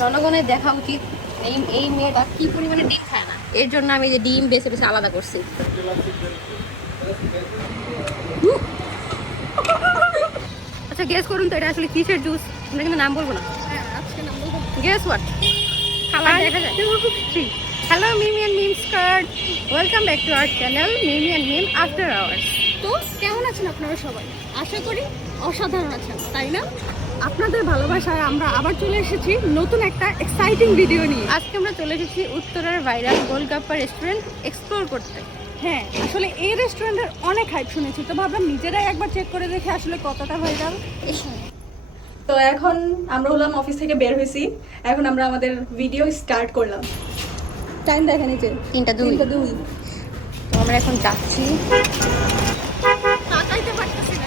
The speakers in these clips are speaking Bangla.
জনগণের দেখা উচিত এই মেয়েটা কি পরিমাণে ডিম খায় না, এর জন্য আমি যে ডিম বেছে বেছে আলাদা করছি। আচ্ছা গেস করুন তো এটা আসলে কিসের জুস? আমরা কিন্তু নাম বলবো না। Guess what? কালার দেখা যায়। Hello Mimi and Mim skirt, welcome back to our channel Mimi and Mim after hours. তো কেমন আছেন আপনারা সবাই? আশা করি অসাধারণ আছেন, তাই না? আপনাদের ভালোবাসায় আমরা আবার চলে এসেছি নতুন একটা এক্সাইটিং ভিডিও নিয়ে। আজকে আমরা চলে এসেছি উত্তরার ভাইরাল গোলগাপ্পা রেস্টুরেন্ট এক্সপ্লোর করতে। হ্যাঁ, আসলে এই রেস্টুরেন্টের অনেক হাইপ শুনেছি, তো ভাবলাম নিজেরাই একবার চেক করে দেখে আসলে কতটা ভাইরাল। তো এখন আমরা হলাম অফিস থেকে বের হয়েছি, এখন আমরা আমাদের ভিডিও স্টার্ট করলাম। টাইম দেখে নিচে 3:02। তো আমরা এখন যাচ্ছি। তাকাইতে পারতেছি না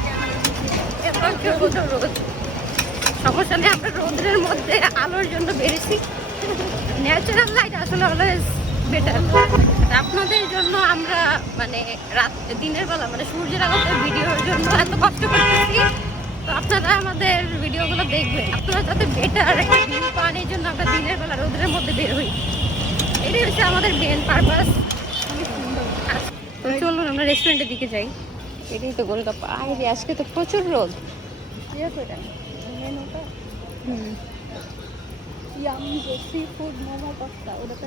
রোদ, সমস্যা নেই, আমরা রোদের মধ্যে আলোর জন্য বেরিয়েছি। ন্যাচারাল লাইট আসলে অলওয়েজ বেটার। আপনাদের জন্য আমরা মানে দিনের বেলা মানে সূর্যের আলোতে ভিডিওর জন্য এত কষ্ট করতেছি, তো আপনারা আমাদের ভিডিওগুলো দেখবেন, আপনারা যাতে বেটার একটা ভিউ পান, এই জন্য আমরা দিনের বেলা রোদের মধ্যে বের হই। এটাই হচ্ছে আমাদের মেন পারপাস। তো চলুন আমরা রেস্টুরেন্টের দিকে যাই। এটাই তো গোলগাপ্পা। আরে আজকে তো প্রচুর রোদ। মেনুটা yummy seafood momo pasta, ওটাতে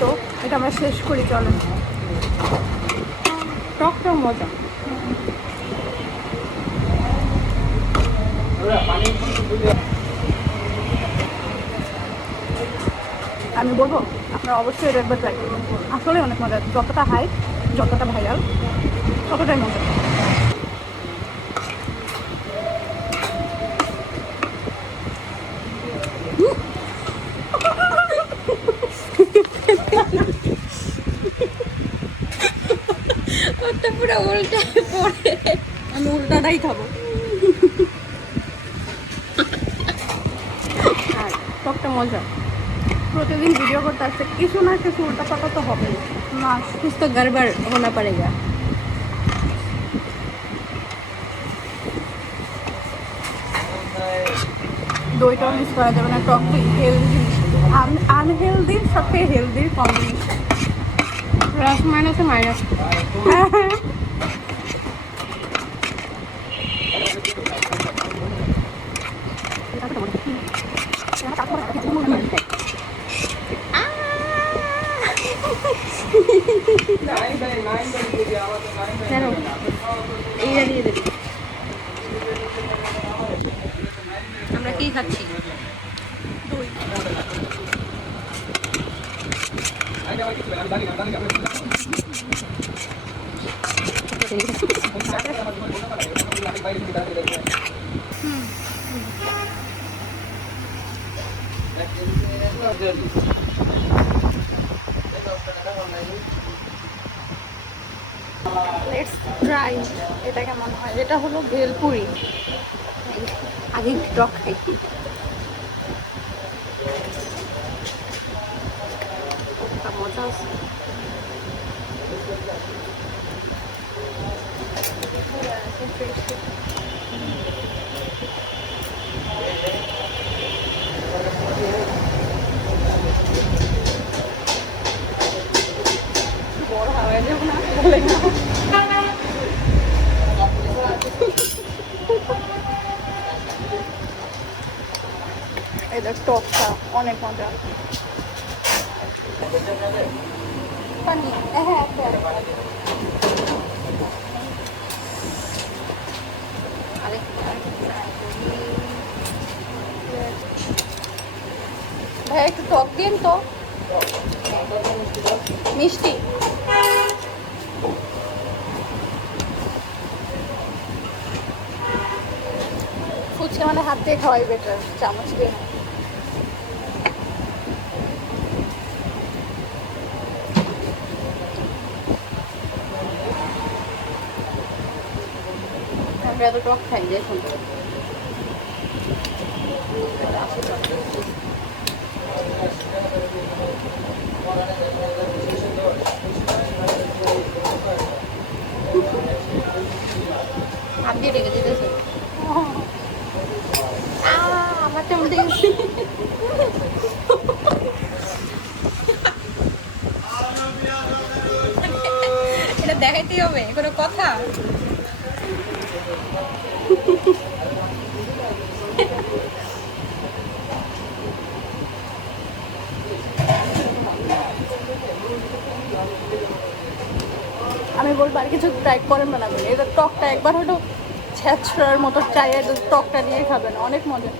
তো এটা আমরা শেষ করি, চলেন। টকটাও মজা। আমি বলবো আপনারা অবশ্যই এটা একবার ট্রাই করবেন, আসলে অনেক মজা। যতটা হাইপ, যতটা ভাইরাল, ততটাই মজা। ওটা পুরো উল্টায় পড়ে, আমি উল্টাটাই খাবো। আর টকটা মজা। প্রতিদিন ভিডিও করতে আসছে, কিছু না কিছু উল্টা পাল্টা তো হবে না। कुछ तो गड़बड़ होना पड़ेगा। দইটা মিস করা যাবে না, টক হেলদি আনহেলদির সাথে হেলদির কম্বিনেশন। प्लस माइनस है माइनस। আমরা কি খাচ্ছি? Let's try. এটা কেমন হয়? এটা হলো ভেলপুরি। আগে টক খাই। মজা আছে। বড় হয়ে যাবো না বলে না। এটা টকটা অনেক মজা। পানি হ্যাঁ ভাই একটু টক দিন তো। মিষ্টি ফুচকা মানে হাত দিয়ে খাওয়াই বেটার, চামচ দিয়ে না। আমরা এত টক খাই দেখুন। হাত দিয়ে রেখে দিতেছে। আমার তো উল্টে গেছে। এটা দেখাইতেই হবে, কোনো কথা? আমি বলবো আর কিছু ট্রাই করেন না বলে, এটা টকটা একবার হলো ছ্যাঁচড়ার মতো চায়ের টকটা নিয়ে খাবেন, অনেক মজা।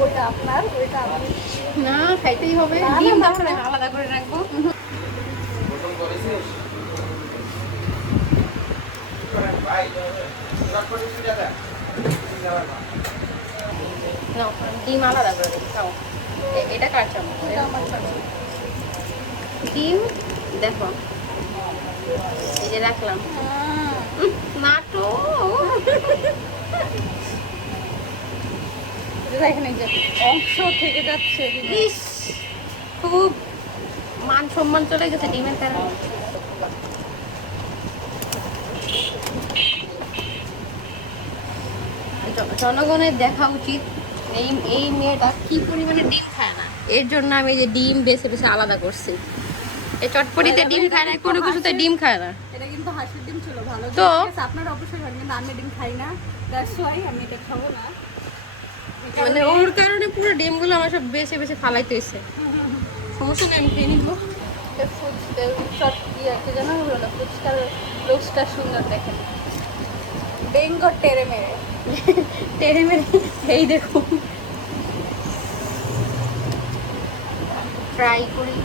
ওইটা আপনার, ওইটা আমি না খাইতেই হবে। না, না, ডিম না, তারপরে না। আলাদা করে রাখবো। নাও, ডিম আলাদা করে রেখে খাও। এটা কার চামচ? এটা আমার চামচ। ডিম দেখো, এই যে রাখলাম। নাটো এখানে যে অংশ থেকে যাচ্ছে ইস, খুব মান সম্মান চলে গেছে ডিমের কারণে। জনগণের দেখা উচিত এই এই মেয়েটা কি পরিমাণে ডিম খায় না। এর জন্য আমি এই যে ডিম বেছে বেছে আলাদা করছি। এই চটপটিতে ডিম খায় না, কোনো কিছুতে ডিম খায় না। এটা কিন্তু হাঁসের ডিম ছিল, ভালো তো? জিনিস। আপনারা অবশ্যই খাবেন, কিন্তু আমি ডিম খাই না, দ্যাটস ওয়াই আমি এটা খাবো না। মানে ওর কারণে পুরো ডিমগুলো আমার সব বেছে বেছে ফালাইতে হয়েছে। সমস্যা নেই, আমি খেয়ে নিবো। যেন হলো না, ফুচকার লুকসটা সুন্দর দেখেন, বেঙ্গর টেরে মেরে টেনে মেরে এই দেখুন, ট্রাই করি।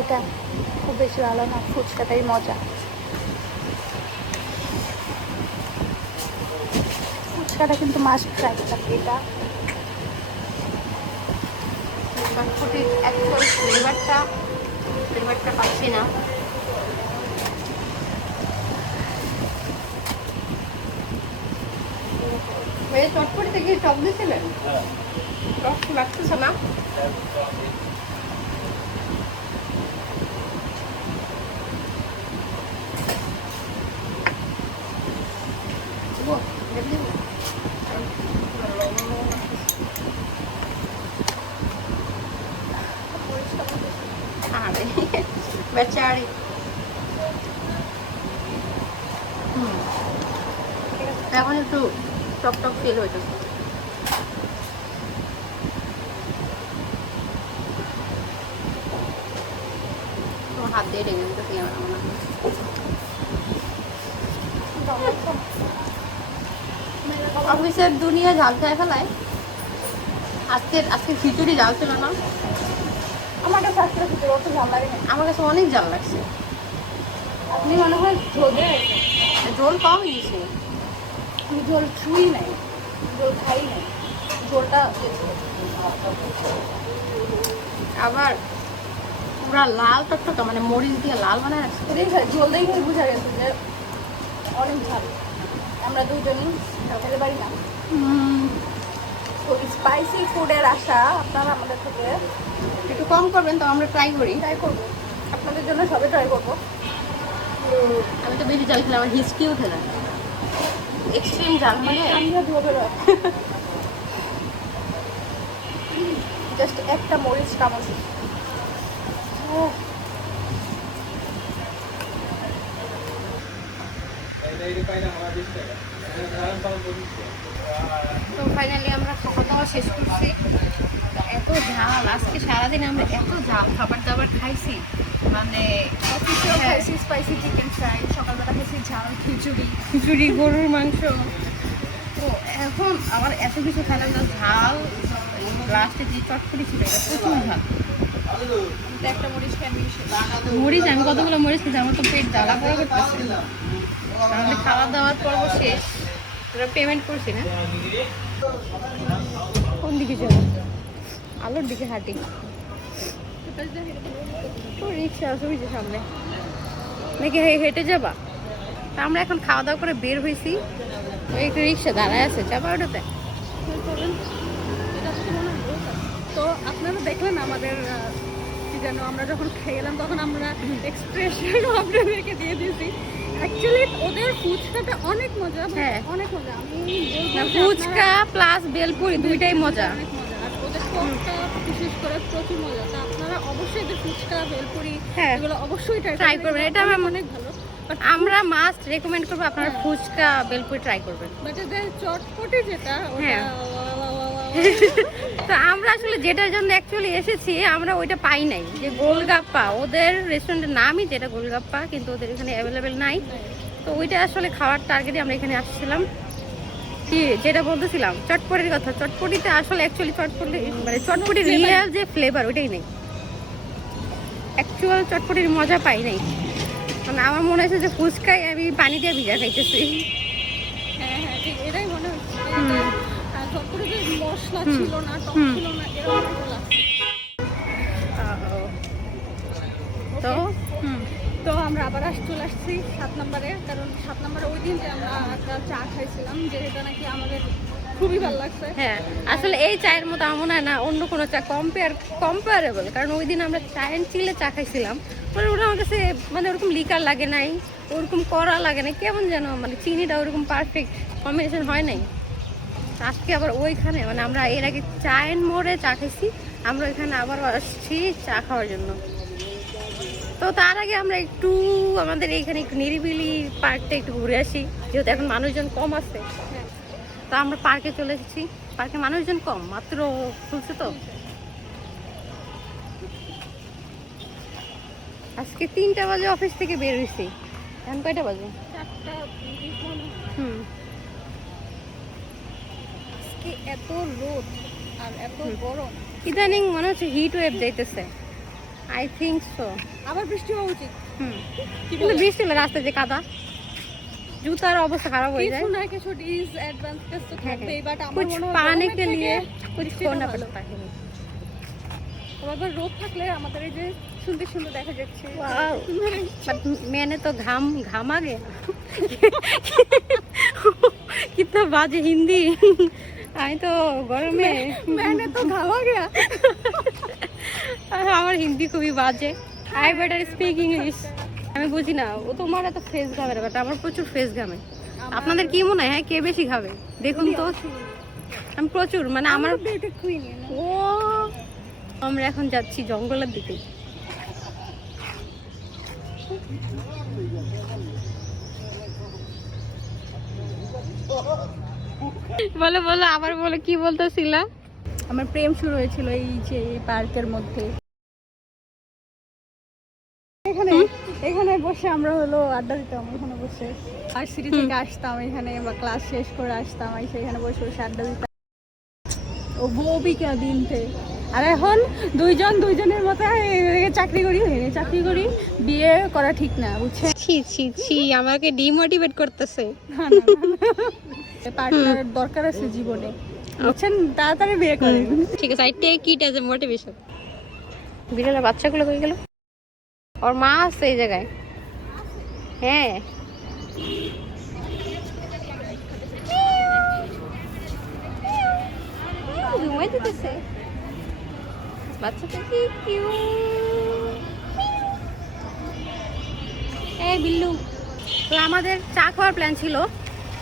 এটা খুব বেশি ভালো না, ফুচকাটাই মজা। ফুচকাটা কিন্তু মাস্ট ট্রাই থাকে। এটা চটপটির অ্যাকচুয়াল ফ্লেভারটা পাচ্ছি না। ভাইয়া চটপটি থেকে টক দিয়েছিলেন? টক লাগতেছে না? বেচারি এখন একটু টক টক ফিল হইতেছে। হাত দিয়ে ডেকে দিতেছি আমার মনে হয়। অফিসের দুনিয়া ঝাল খেয়ে ফেলায়। আজকে খিচুড়ি ঝাল ছিল না। আমার কাছে আজকে খিচুড়ি অত ঝাল লাগে না। আমার কাছে অনেক ঝাল লাগছে। আপনি মনে হয় ঝোল ঝোল কম দিয়েছে। আমি ঝোল ছুঁই নাই, ঝোল খাই নাই, ঝোলটা আবার পুরা লাল টকটকা, মানে মরিচ দিয়ে লাল বানায় রাখছে। ঝোল দেখে বোঝা গেছে যে অনেক ঝাল। আমরা দুজনই খেতে পারি না, তো স্পাইসি ফুডের আশা আপনারা আমাদের থেকে একটু কম করবেন তো আমরা ট্রাই করি। ট্রাই করবো, আপনাদের জন্য সবে ট্রাই করবো। আমি তো বেশি ঝাল খেলে আমার হিসকি উঠে যায়। এক্সট্রিম ঝাল হলে আমরা ধোবে জাস্ট একটা মরিচ কামড়। তো ফাইনালি আমরা খাওয়া দাওয়া শেষ করছি। এত ঝাল আজকে সারাদিন আমরা এত ঝাল খাবার দাবার খাইছি, মানে অফিসেও খাইছি স্পাইসি চিকেন ফ্রাই, সকালবেলা খাইছি ঝাল খিচুড়ি, গরুর মাংস। তো এখন আবার এত কিছু খেলাম না, ঝাল লাস্টে যে চটপটি ছিল এটা প্রচুর ঝাল। একটা মরিচ খেয়ে মরিচ আমি কতগুলো মরিচ খেয়েছি, আমার তো পেট জ্বালা করা করতেছে। আমাদের খাওয়া দাওয়ার পর্ব শেষ, তোরা পেমেন্ট করছি না। কোন দিকে যাবো? আলোর দিকে হাঁটি। তো রিক্সা আছে ওই যে সামনে, নাকি হেঁটে যাবা? তা আমরা এখন খাওয়া দাওয়া করে বের হয়েছি, ওই একটা রিক্সা দাঁড়ায় আছে, যাবা ওটাতে? তো আপনারা দেখলেন আমাদের কি যেন আমরা যখন খেলাম তখন আমরা এক্সপ্রেশন আপনাদেরকে দিয়ে দিয়েছি। অ্যাকচুয়ালি ওদের ফুচকাটা অনেক মজা, হ্যাঁ অনেক মজা। আমি ফুচকা প্লাস বেলপুরি দুইটাই মজা। অনেক মজা, আর ওদের টকটা বিশেষ করে প্রচুর মজা। তা আপনারা অবশ্যই এদের ফুচকা বেলপুরি হ্যাঁ এগুলো অবশ্যই ট্রাই করবেন। এটা আমার অনেক ভালো। আমরা মাস্ট রেকমেন্ড করবো আপনারা ফুচকা বেলপুরি ট্রাই করবেন। বাট এদের চটপটি যেটা হ্যাঁ। তো আমরা আসলে যেটার জন্য অ্যাকচুয়ালি এসেছি আমরা ওইটা পাই নাই, যে গোলগাপ্পা, ওদের রেস্টুরেন্টের নামই যেটা গোলগাপ্পা, কিন্তু ওদের এখানে অ্যাভেলেবেল নাই। তো ওইটা আসলে খাওয়ার টার্গেটে আমরা এখানে আসছিলাম। কি যেটা বলতেছিলাম চটপটির কথা, চটপটিতে আসলে অ্যাকচুয়ালি চটপটি মানে চটপটির রিয়েল যে ফ্লেভার ওইটাই নেই, অ্যাকচুয়াল চটপটির মজা পাই নাই। মানে আমার মনে হয়েছে যে ফুচকায় আমি পানি দিয়ে ভিজা খাইতেছি। হ্যাঁ হ্যাঁ ঠিক এটাই মনে হচ্ছে। চটপটিতে মশলা ছিল না, টক ছিল না, এরকম একটা লাগছে। তো তো আমরা আবার চলে আসছি 7 নম্বরে, কারণ 7 নম্বরে ওই দিন যে আমরা একটা চা খাইছিলাম, যেটা নাকি আমাদের খুবই ভালো লাগছে। হ্যাঁ আসলে এই চায়ের মতো আমার মনে হয় না অন্য কোনো চা কম্পেয়ারেবল, কারণ ওই দিন আমরা চা এন্ড চিলে চা খাইছিলাম, মানে ওটা আমার কাছে মানে ওরকম লিকার লাগে নাই, ওরকম কড়া লাগে নাই, কেমন যেন মানে চিনিটা ওরকম পারফেক্ট কম্বিনেশন হয় নাই। আজকে আবার ওইখানে মানে আমরা এর আগে চা এন্ড মোড়ে চা খাইছি, আমরা ওইখানে আবার আসছি চা খাওয়ার জন্য। তো তার আগে আমরা একটু আমাদের এইখানে একটু নিরিবিলি পার্কটা একটু ঘুরে আসি, যেহেতু এখন মানুষজন কম আছে। তো আমরা পার্কে চলে এসেছি, পার্কে মানুষজন কম, মাত্র খুলছে। তো আজকে 3টা বাজে অফিস থেকে বের হয়েছি, এখন কয়টা বাজে? 4টা। আজকে এত রোদ আর এত গরম, ইদানিং মনে হচ্ছে হিট ওয়েভ যাইতেছে, আই থিঙ্ক সো। আবার বৃষ্টি হওয়া উচিত। কিন্তু বৃষ্টি হলে রাস্তায় যে কাদা, জুতার অবস্থা খারাপ হয়ে যায়। কিছু না কিছু ডিসঅ্যাডভান্টেজ তো থাকবেই, বাট আমার कुछ মনে হয় पाने গরমের के থেকে लिए कुछ বৃষ্টিটা करना ভালো। पड़ता है। তবে আবার রোদ থাকলে আমাদের এই যে सुंदर सुंदर দেখা যাচ্ছে वाओ बट मैंने तो घाम आ गया कितना बाजे हिंदी आई तो गरमे मैंने तो घामा गया আমার হিন্দি খুবই বাজে আই বেটার স্পিক ইংলিশ আমি বুঝি না ও তোমার এত ফেস ঘামে না বাট আমার প্রচুর ফেস ঘামে আপনাদের কি মনে হয় হ্যাঁ কে বেশি খাবে দেখুন তো আমি প্রচুর মানে আমার ও আমরা এখন যাচ্ছি জঙ্গলের দিকে বলো বলো আবার বলো কি বলতেছিলা আমার প্রেম শুরু হয়েছিল এই যে পার্কের মধ্যে এখানে এখানে বসে আমরা হলো আড্ডা দিতাম এখানে বসে ভার্সিটি থেকে আসতাম এখানে বা ক্লাস শেষ করে আসতাম এসে এখানে বসে বসে আড্ডা দিতাম ও ভবিকা দিনতে আর এখন দুইজনের মতো চাকরি করি বিয়ে করা ঠিক না বুঝছে ছি ছি ছি আমাকে ডিমোটিভেট করতেছে পার্টনার দরকার আছে জীবনে বুঝছেন তাড়াতাড়ি বিয়ে করেন ঠিক আছে I take it as a motivation বিড়ালের বাচ্চাগুলো কই গেল ওর মা আছে এই জায়গায় হ্যাঁ ঘুমাই দিতেছে বাচ্চাটা কি কিউট এই বিল্লু তো আমাদের চা খাওয়ার প্ল্যান ছিল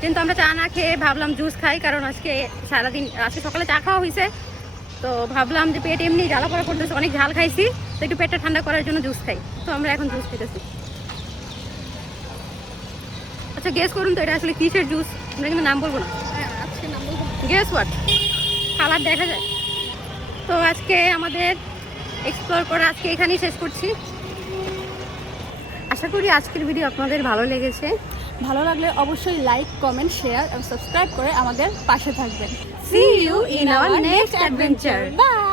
কিন্তু আমরা চা না খেয়ে ভাবলাম জুস খাই কারণ আজকে সারাদিন আজকে সকালে চা খাওয়া হয়েছে তো ভাবলাম যে পেট এমনি জ্বালা পড়া করতেছে অনেক ঝাল খাইছি তো একটু পেটটা ঠান্ডা করার জন্য জুস খাই তো আমরা এখন জুস খেতেছি আচ্ছা গেস করুন তো এটা আসলে কিসের জুস আমরা কিন্তু নাম বলবো না গেস হোয়াট কালার দেখা যায় তো আজকে আমাদের এক্সপ্লোর করে আজকে এখানেই শেষ করছি আশা করি আজকের ভিডিও আপনাদের ভালো লেগেছে ভালো লাগলে অবশ্যই লাইক কমেন্ট শেয়ার এবং সাবস্ক্রাইব করে আমাদের পাশে থাকবেন See you in our next adventure. Bye.